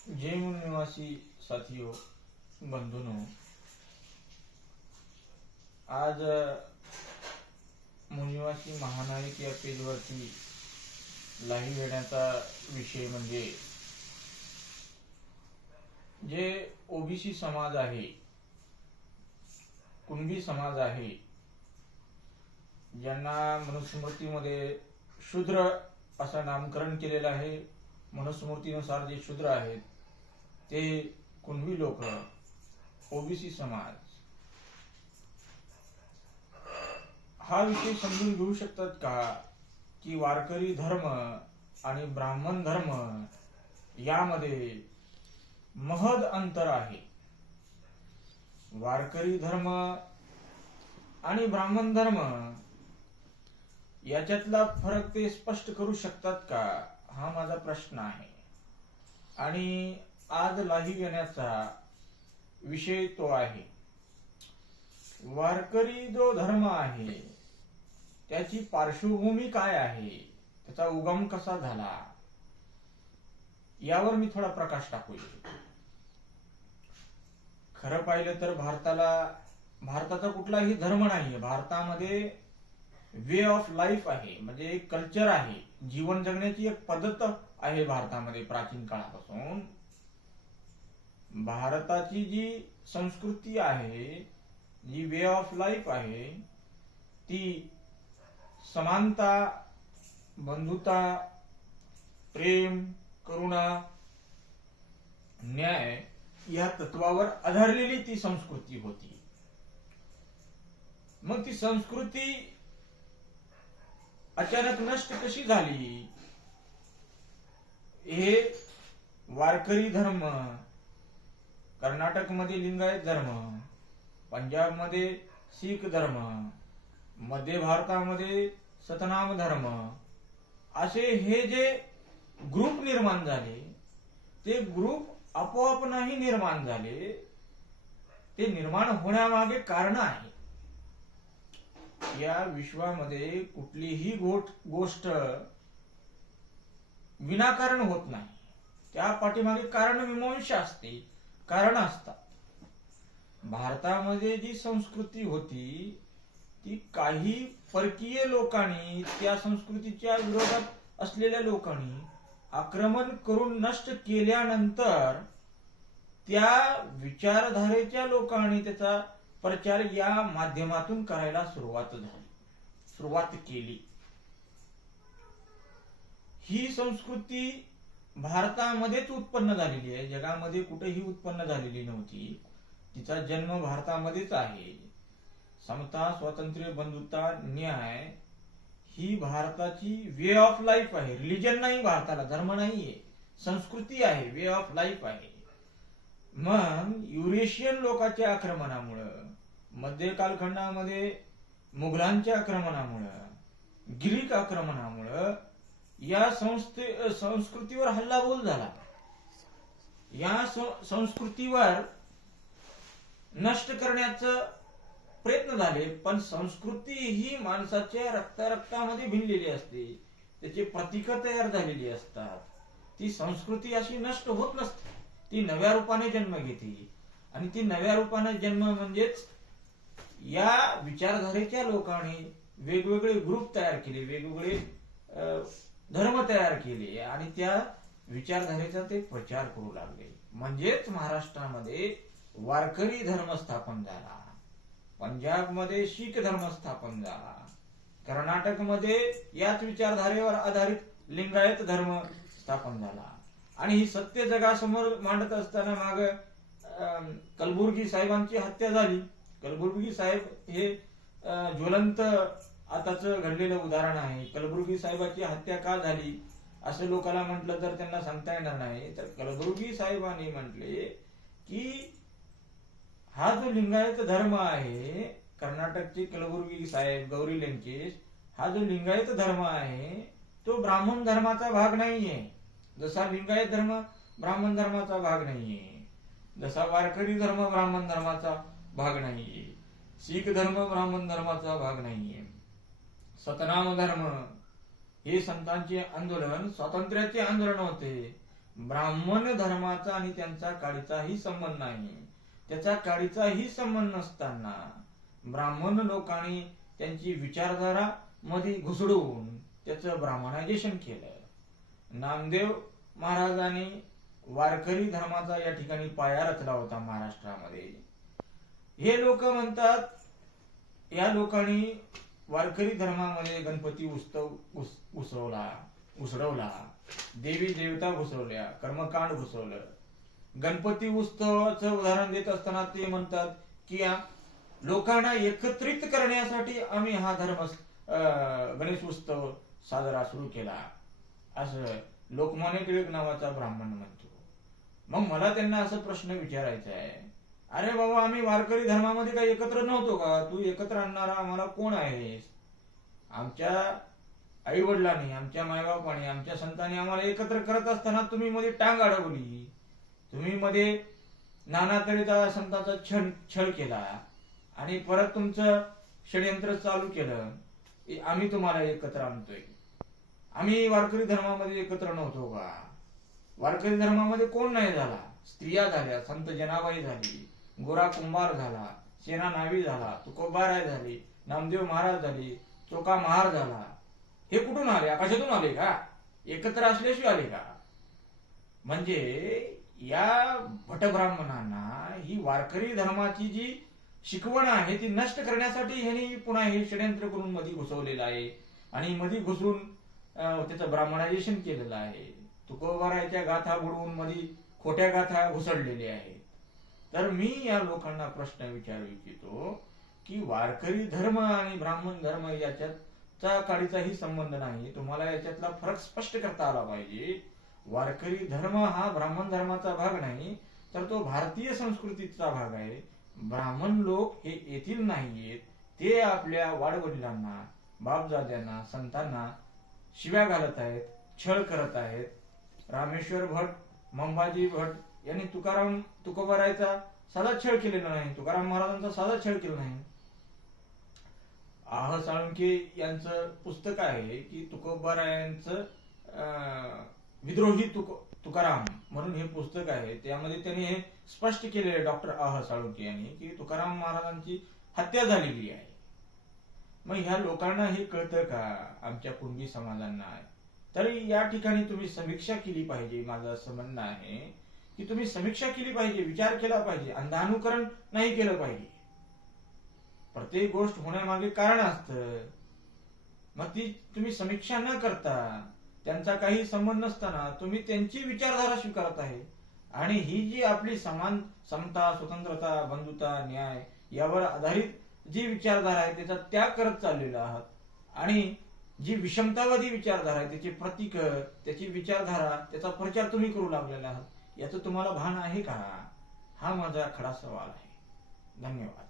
जय मूल निवासी साथियों, बंधुओं, आज मूलनिवासी महानायक या पेजवरती लाईव्ह येण्याचा विषय म्हणजे जे ओबीसी समाज आहे, कुणबी समाज आहे, ज्यांना मनुस्मृतीमध्ये शूद्र असं नामकरण केलेलं आहे. मनुस्मृतीनुसार जे शूद्र आहेत ते कुणबी लोक, ओबीसी समाज, हा विषय समजून घेऊ शकतात का की वारकरी धर्म आणि ब्राह्मण धर्म यामध्ये महद अंतर आहे. वारकरी धर्म आणि ब्राह्मण धर्म याच्यातला फरक ते स्पष्ट करू शकतात का, हा माझा प्रश्न आहे. आणि आज लाईव्ह येण्याचा विषय तो आहे. वारकरी जो धर्म आहे त्याची पार्श्वभूमी काय आहे, त्याचा उगम कसा झाला, यावर मी थोडा प्रकाश टाकू इच्छितो. खरं पाहिलं तर भारताचा कुठलाही धर्म नाहीये. भारतामध्ये वे ऑफ लाईफ आहे, म्हणजे एक कल्चर आहे, जीवन जगण्याची एक पद्धत आहे भारतामध्ये. प्राचीन काळापासून भारताची जी संस्कृती आहे, जी वे ऑफ लाईफ आहे, ती समानता, बंधुता, प्रेम, करुणा, न्याय या तत्वावर आधारलेली ती संस्कृती होती. मग ती संस्कृती अचानक नष्ट कशी झाली, हे वारकरी धर्म, कर्नाटकमध्ये लिंगायत धर्म, पंजाबमध्ये शीख धर्म, मध्य भारतामध्ये सतनाम धर्म, असे हे जे ग्रुप निर्माण झाले, ते ग्रुप आपोआप नाही निर्माण झाले, ते निर्माण होण्यामागे कारण आहे. या विश्वामध्ये कुठलीही गोष्ट विनाकारण होत नाही. त्या पाठीमागे कारण मीमांसा असते, कारण असतात. भारतामध्ये जी संस्कृती होती ती काही परकीय लोकांनी, त्या संस्कृतीच्या विरोधात असलेल्या लोकांनी आक्रमण करून नष्ट केल्यानंतर त्या विचारधारेच्या लोकांनी त्याचा प्रचार या माध्यमातून करायला सुरुवात केली. ही संस्कृती भारतामध्येच उत्पन्न झालेली आहे, जगामध्ये कुठेही उत्पन्न झालेली नव्हती. तिचा जन्म भारतामध्येच आहे. समता, स्वातंत्र्य, बंधुता, न्याय ही भारताची वे ऑफ लाईफ आहे. रिलीजन नाही, भारताला धर्म नाहीये, संस्कृती आहे, वे ऑफ लाईफ आहे. मग युरेशियन लोकांच्या आक्रमणामुळं, मध्य कालखंडामध्ये मुघलांच्या आक्रमणामुळं, ग्रीक आक्रमणामुळं या संस्कृतीवर हल्लाबोल झाला. या संस्कृतीवर नष्ट करण्याचं प्रयत्न झाले. पण संस्कृती ही माणसाच्या रक्तामध्ये भिनलेली असते, त्याची प्रतीक तयार झालेली असतात. ती संस्कृती अशी नष्ट होत नसते, ती नव्या रूपाने जन्म घेते. आणि ती नव्या रूपाने जन्म म्हणजेच या विचारधारेच्या लोकांनी वेगवेगळे ग्रुप तयार केले, वेगवेगळे धर्म तयार केले आणि त्या विचारधारेचा ते प्रचार करू लागले. म्हणजेच महाराष्ट्रामध्ये वारकरी धर्म स्थापन झाला, पंजाबमध्ये शीख धर्म स्थापन झाला, कर्नाटकमध्ये याच विचारधारेवर आधारित लिंगायत धर्म स्थापन झाला. आणि ही सत्य जगासमोर मांडत असताना माग कलबुर्गी साहेबांची हत्या झाली. कलबुर्गी साहेब हे ज्वलंत आताच घडलेलं उदाहरण आहे. कलबुर्गी साहेबांची हत्या का झाली असं लोकांना म्हटलं तर त्यांना सांगता येणार नाही. तर कलबुर्गी साहेबांनी म्हटले की हा जो लिंगायत धर्म आहे, कर्नाटकचे कलबुर्गी साहेब, गौरी लंकेश, हा जो लिंगायत धर्म आहे तो ब्राह्मण धर्माचा भाग नाहीये. जसा लिंगायत धर्म ब्राह्मण धर्माचा भाग नाहीये, जसा वारकरी धर्म ब्राह्मण धर्माचा भाग नाहीये, शीख धर्म ब्राह्मण धर्माचा भाग नाहीये. सतनाम धर्म हे संतांचे आंदोलन, स्वातंत्र्याचे आंदोलन होते. ब्राह्मण धर्माचा आणि त्यांचा काडीचाही संबंध नाही. त्याचा काडीचाही संबंध नसताना ब्राह्मण लोकांनी त्यांची विचारधारा मध्ये घुसडून त्याचं ब्राह्मणायझेशन केलं. नामदेव महाराजांनी वारकरी धर्माचा या ठिकाणी पाया रचला होता महाराष्ट्रामध्ये. हे लोक म्हणतात, या लोकांनी वारकरी धर्मामध्ये गणपती उत्सव घुसडवला, देवी देवता घुसवल्या, कर्मकांड घुसवलं. गणपती उत्सवाचं उदाहरण देत असताना ते म्हणतात की लोकांना एकत्रित करण्यासाठी आम्ही हा गणेश उत्सव साजरा सुरू केला, असं लोकमान्य टिळक नावाचा ब्राह्मण म्हणतो. मग मला त्यांना असं प्रश्न विचारायचा आहे, अरे बाबा, आम्ही वारकरी धर्मामध्ये काही एकत्र नव्हतो का? तू एकत्र आणणारा आम्हाला कोण आहेस? आमच्या आई वडिलांनी, आमच्या मायबापांनी, आमच्या संतांनी आम्हाला एकत्र करत असताना तुम्ही मध्ये टांग अडवली, तुम्ही मध्ये नाना तऱ्हेचा संतांचा छळ केला आणि परत तुमचं षडयंत्र चालू केलं. आम्ही तुम्हाला एकत्र आणतोय. आम्ही वारकरी धर्मामध्ये एकत्र नव्हतो का? वारकरी धर्मामध्ये कोण नाही झाला? स्त्रिया झाल्या, संत जनाबाई झाली, गोरा कुंभार झाला, सेना नावी झाला, तुकोबाराय झाली, नामदेव महाराज झाले, चोका महार झाला. हे कुठून आले? आकाशातून आले का? एकत्र असल्याशिवाय आले का? म्हणजे या भटब्राह्मणांना ही वारकरी धर्माची जी शिकवण आहे ती नष्ट करण्यासाठी ह्यांनी पुन्हा हे षडयंत्र करून मध्ये घुसवलेलं आहे आणि मध्ये घुसून त्याचं ब्राह्मणायझेशन केलेलं आहे. तुकोबारायच्या गाथा बुडवून मध्ये खोट्या गाथा घुसडलेल्या आहेत. तर मी या लोकांना प्रश्न विचारू इच्छितो की वारकरी धर्म आणि ब्राह्मण धर्म याच्याचा काडीचाही संबंध नाही. तुम्हाला याच्यातला फरक स्पष्ट करता आला पाहिजे. वारकरी धर्म हा ब्राह्मण धर्माचा भाग नाही, तर तो भारतीय संस्कृतीचा भाग आहे. ब्राह्मण लोक हे येथील नाहीयेत. ते आपल्या वाडवडिलांना, बापजाद्यांना, संतांना शिव्या घालत आहेत, छळ करत आहेत. रामेश्वर भट, मंबाजी भट यांनी तुकोबारायचा साधा छळ केलेला नाही, तुकाराम महाराजांचा साधा छळ केला नाही. आह साळुंखे यांचं पुस्तक आहे की तुकोबारायांचं विद्रोही तुकाराम म्हणून हे पुस्तक आहे. त्यामध्ये त्यांनी हे स्पष्ट केलेले डॉक्टर आह साळुंखे यांनी की तुकाराम महाराजांची हत्या झालेली आहे. मग ह्या लोकांना हे कळतं का? आमच्या कुणबी समाजांना. तरी या ठिकाणी तुम्ही समीक्षा केली पाहिजे. माझं असं म्हणणं आहे की तुम्ही समीक्षा केली पाहिजे, विचार केला पाहिजे, अंधानुकरण नाही केलं पाहिजे. प्रत्येक गोष्ट होण्यामागे कारण असतं. मग ती तुम्ही समीक्षा न करता, त्यांचा काही संबंध नसताना तुम्ही त्यांची विचारधारा स्वीकारत आहे. आणि ही जी आपली समता, स्वतंत्रता, बंधुता, न्याय यावर आधारित जी विचारधारा आहे त्याचा त्याग करत चाललेला आहात. आणि जी विषमतावादी विचारधारा आहे त्याचे प्रतीक, त्याची विचारधारा, त्याचा प्रचार तुम्ही करू लागलेला आहात. याचं तुम्हाला भान आहे का? हा माझा खरा सवाल आहे. धन्यवाद.